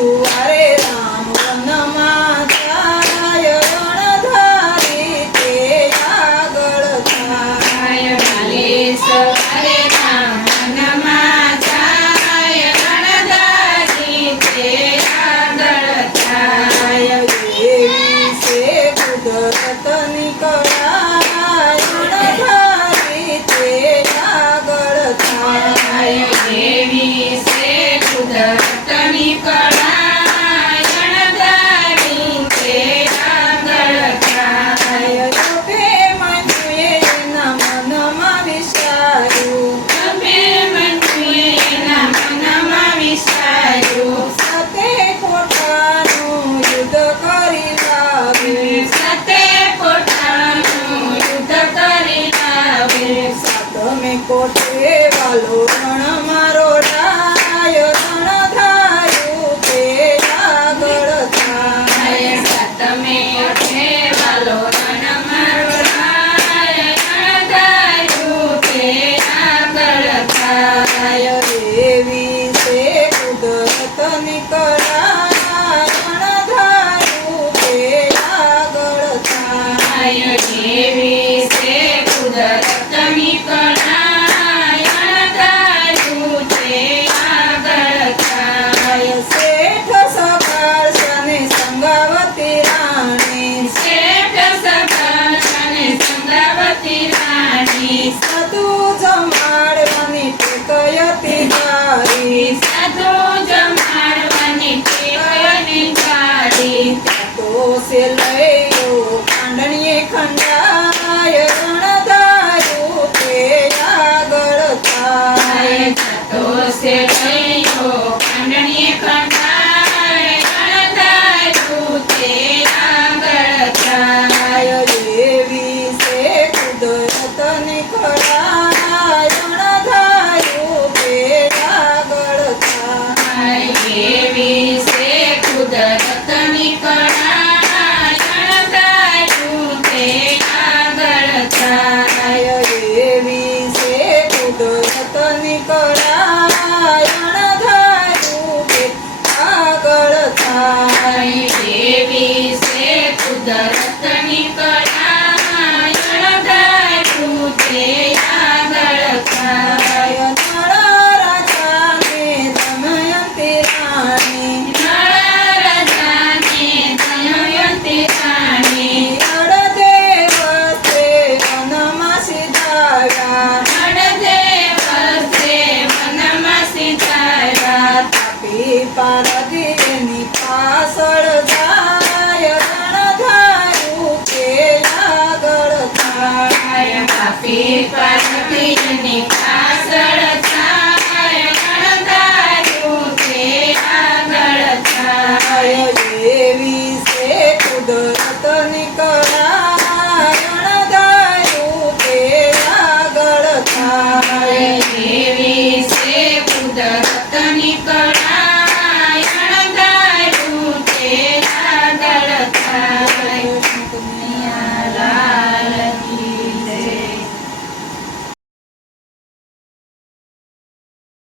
to ચાલો Still. মনে પાછળને પાછળ